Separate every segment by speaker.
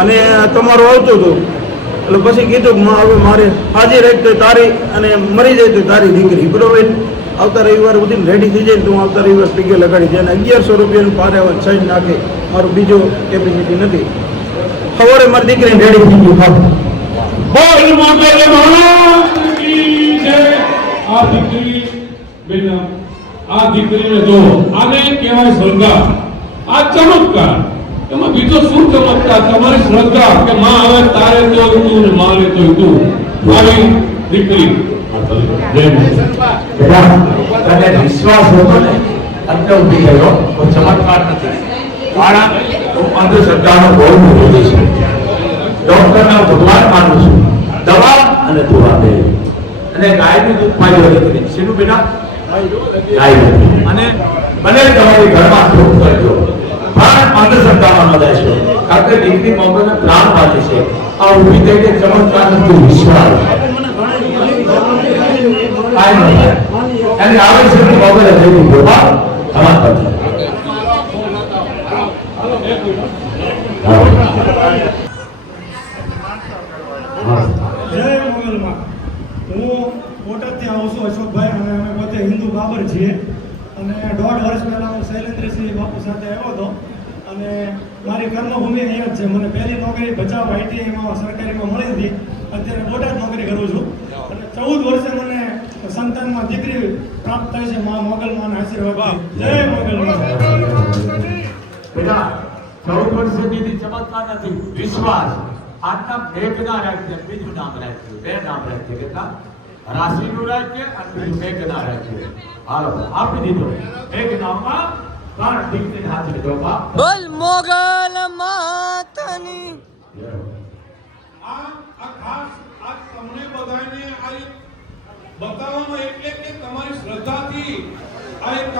Speaker 1: અને તમારું આવતું હતું. એટલે પછી કીધું કે હવે મારે હાજર રહી તો તારી અને મરી જાય તો તારી દીકરી, બરોબર? આવતા રવિવાર સુધી રેડી થઈ જાય તો હું આવતા રવિવાર પીકે લગાડી જાય અને અગિયારસો રૂપિયાનું પારે છઈ નાખે. મારું બીજો કેપેસિટી નથી. સવારે મારી દીકરીને રેડી થઈ ગયું
Speaker 2: આ દીકરી આ દીકરીને જો આને કહેવાય શ્રદ્ધા આ ચમત્કાર. એમાં બીજો શું ચમત્કાર તમારી શ્રદ્ધા કે માં હવે તારે તો તું ને મારે તો તું. આવી દીકરી.
Speaker 3: તને વિશ્વાસ હતો ને? એટલે ઊભી થયો કોઈ ચમત્કાર નથી. કારણ હું અંધશ્રદ્ધાનો બહુ છું. ડોક્ટરના ભગવાન માનું છું. દવા અને દુઆ બે. અને ગાયનું દૂધ પાડ્યો દીકરી શેનું બેટા? ગાય અને ભલે તમારી ઘરમાં અંધશ્રદ્ધામાં વાંચે છે.
Speaker 4: આવું છું અશોકભાઈ પોતે હિન્દુ બાબર છીએ. અને દોઢ વર્ષ પહેલા હું શૈલેન્દ્રસિંહ બાપુ સાથે આવ્યો હતો. અને મારી કર્મભૂમિ અહીંયા જ છે. મને પહેલી નોકરી ભચાઉ આઈટીઆઈમાં સરકારીમાં મળી હતી. અત્યારે બોટાદ નોકરી કરું છું. અને ચૌદ વર્ષે મને સંતાનમાં દીકરી પ્રાપ્ત થઈ છે. મા મોગલમાં આશીર્વાદ જય મોગલ
Speaker 3: બેટા ચૌદ વર્ષે દીધી ચમત્કાર નથી. વિશ્વાસ. આજના મેઘના રાજ્ય બીજું નામ રાખ્યું. બે નામ રાખ્યું કેટલા રાશિનું રાજ્ય અને બીજું મેઘના રાજ્ય. હાલો આપી દીધો. મેઘ નામમાં ત્રણ દીકરી હાથ લીધો
Speaker 5: બોલ. મોગલ માતની.
Speaker 2: એક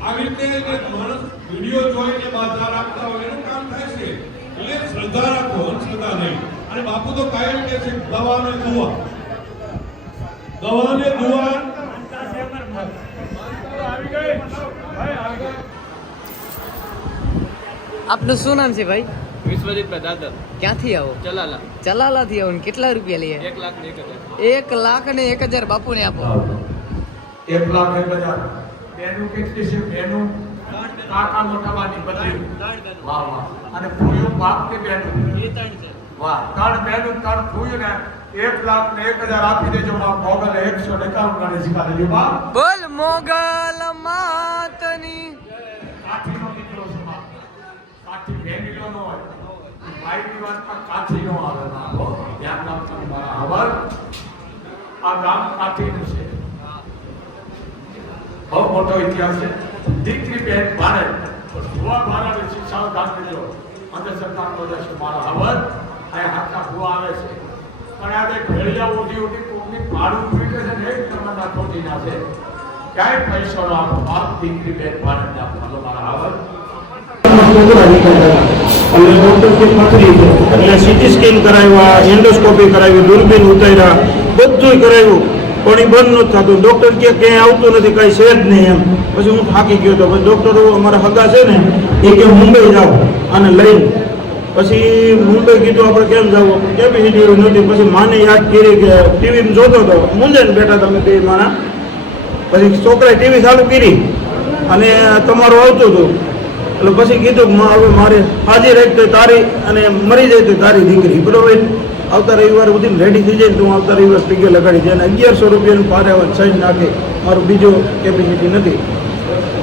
Speaker 2: આવી રીતે જે માણસ વીડિયો જોઈને બાધા રાખતા હોય એનું કામ થાય છે. એટલે શ્રદ્ધા રાખો અંધશ્રદ્ધા નહીં અને બાપુ તો કાયમ કે છે દવા ને દુઆ દવા ને દુઆ આવી ગઈ ભાઈ આવી ગઈ
Speaker 5: આપનું શું નામ છે ભાઈ?
Speaker 6: વિશ્વજીત દાદર
Speaker 5: ક્યાંથી આવો?
Speaker 6: ચલાલા.
Speaker 5: ચલાલાથી આવો ને કેટલા રૂપિયા લઈએ
Speaker 6: એક લાખ ને એક હજાર.
Speaker 5: એક લાખ ને એક હજાર બાપુને આપો.
Speaker 3: એક લાખ એક હજાર. બેનું કેટલી છે? બેનું? કાકા મોટા બાની બધી. વાહ વાહ. અને ફૂયું બાપ કે બેનું? વાહ ત્રણ બેનું ત્રણ ફૂયું ને એક લાખ ને એક હજાર આપી દેજો. મોગલ એકસો એકાવન
Speaker 5: બોલ મોગલ માતની
Speaker 3: કાઠીનો દીકરો છે બાપ મારા હવર આ ગામ દીકરી બેન ભારત ભુવા મારા હવર આવે છે. અને આ બે ભેળિયા ઉઠી ઉઠી કોકની ભાડું પીટે છે ક્યાંય પૈસો નો આપો. મારા હવર
Speaker 1: એટલે સીટી સ્કેન કરાવ્યા, એન્ડોસ્કોપી કરાવી, દૂરબીન ઉતાર્યા બધું કરાવ્યું. પણ એ બંધ નથી થતું. ડૉક્ટર કે ક્યાંય આવતું નથી, કાંઈ છે જ નહીં એમ. પછી હું થાકી ગયો હતો પછી ડૉક્ટરો અમારા હગા છે ને, એ કે મુંબઈ જાઓ અને લઈને. પછી મુંબઈ કીધું, આપણે કેમ જવું? કેપેસિટી નથી પછી માને યાદ કરી કે ટીવી જોતો હતો. મુંજાઈને બેઠા તમે બે માના પછી છોકરાએ ટીવી ચાલુ કરી. અને તમારું આવતું હતું. એટલે પછી કીધું હવે મારે રહી તો તારી અને મરી જાય તો તારી દીકરી, બરોબર? આવતા રવિવાર સુધી રેડી થઈ જાય તો આવતા રવિવાર ટીકે લગાડી જાય અને અગિયારસો રૂપિયાનું પારે આવે છઈ નાખે. મારું બીજો કેપેસિટી નથી.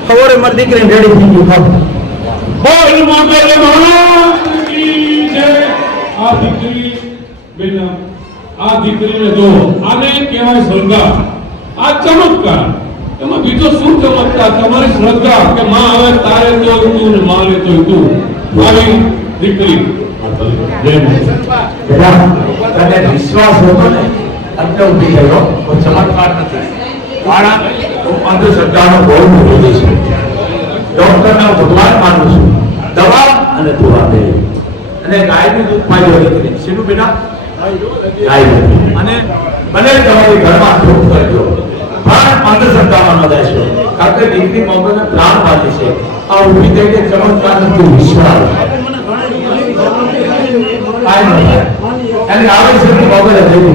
Speaker 1: સવારે મારી દીકરીને રેડી થઈ ગયું
Speaker 2: જય આ દીકરી બેન, આ દીકરીને જો આને કહેવાય શ્રદ્ધા આ ચમત્કાર. એમાં બીજો શું ચમત્કાર? તમારી શ્રદ્ધા કે માં હવે તારે તો તું ને મારે તો તું. મારી દીકરી.
Speaker 3: તને વિશ્વાસ હતો ને? એટલે ઊભી થયો કોઈ ચમત્કાર નથી. કારણ હું અંધશ્રદ્ધાનો બહુ વિરોધી છું. ડોક્ટરના ભગવાન માનું છું. દવા અને દુઆ દે અને ગાયનું દૂધ પાડ્યો શેનું બેટા? ગાય અને ભલે તમારી ઘરમાં દુઃખ કરજો પણ અંધશ્રદ્ધામાં ન જાય છે. કારણ કે દીકરી મમ્મીને પ્રાણ વાંચે છે. આ ઊભી થઈને ચમત્કાર નથી વિશ્વાસ. એને આવે છે
Speaker 4: કે મગજ હજુ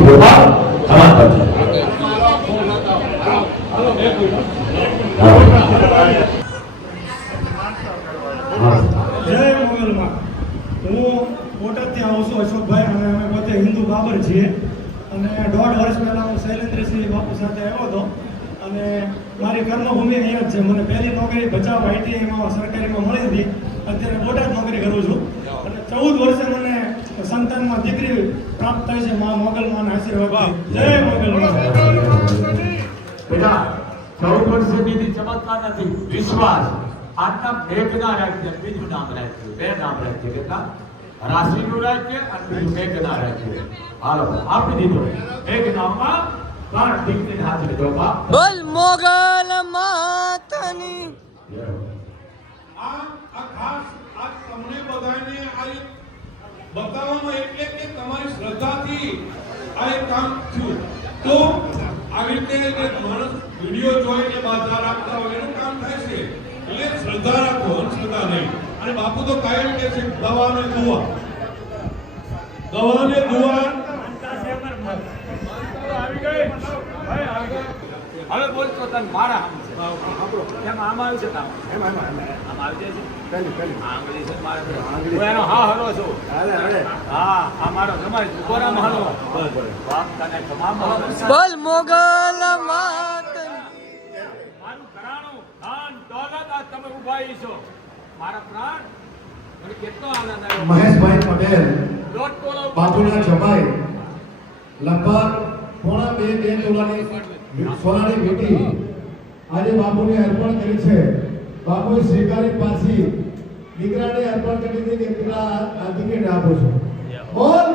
Speaker 4: અને દોઢ વર્ષ પહેલાં હું શૈલેન્દ્રસિંહ બાપુ સાથે આવ્યો હતો. અને મારી કર્મભૂમિ અહીંયા જ છે. મને પહેલી નોકરી ભચાઉ આઈટીઆઈમાં સરકારીમાં મળી હતી. અત્યારે બોટાદ નોકરી કરું છું. અને ચૌદ વર્ષે મને સંતાનમાં દીકરી પ્રાપ્ત થઈ છે. મા મોગલમાના આશીર્વાદ જય મોગલ
Speaker 3: બેટા ચૌદ વર્ષે બીજી ચમત્કાર નથી. વિશ્વાસ. આજના મેઘના રાજ્ય બીજું નામ રાખ્યું બે નામ રાખ્યું કેટલા? રાશિનું રાજ્ય અને બીજું મેઘના રાજ્ય. હાલો આપી દીધો. મેઘ નામમાં દીકરીને હાથ લીધો બા
Speaker 5: બોલ મોગલ માતની.
Speaker 2: આ આ ખાસ આ તમને બધાને આ બતાવવામાં એટલે કે તમારી શ્રદ્ધાથી આ એક કામ થયું. તો આવી રીતે જે માણસ વીડિયો જોઈને બાધા રાખતા હોય એનું કામ થાય છે. એટલે શ્રદ્ધા રાખો અંધશ્રદ્ધા નહીં. અને બાપુ તો કાયમ કહે છે દવા અને દુઆ દવા અને દુઆ
Speaker 6: હવે બોલતો તન મારા એમ આમ આવ્યું છે કામ એમ આમ આવી જાય છે? આંગળી છે મારે હું એનો હા હરો છું. હા આ મારો સમાજ કોરામાં હરો. બાપ તને તમામ
Speaker 5: બોલ મોગલ માતની
Speaker 6: મારું ઘરાણું ધન દોલત આ તમે ઊભા છો.
Speaker 7: મહેશભાઈ પટેલ બાપુના જમાઈ લગભગ પોણા બે બે તોલાની સોનાની વીટી. આજે બાપુને અર્પણ કરી છે. બાપુએ સ્વીકારી પાછી. દીકરાને અર્પણ કરી દીધી કે પેલા આ ટિકિટ આપો છો બોલ!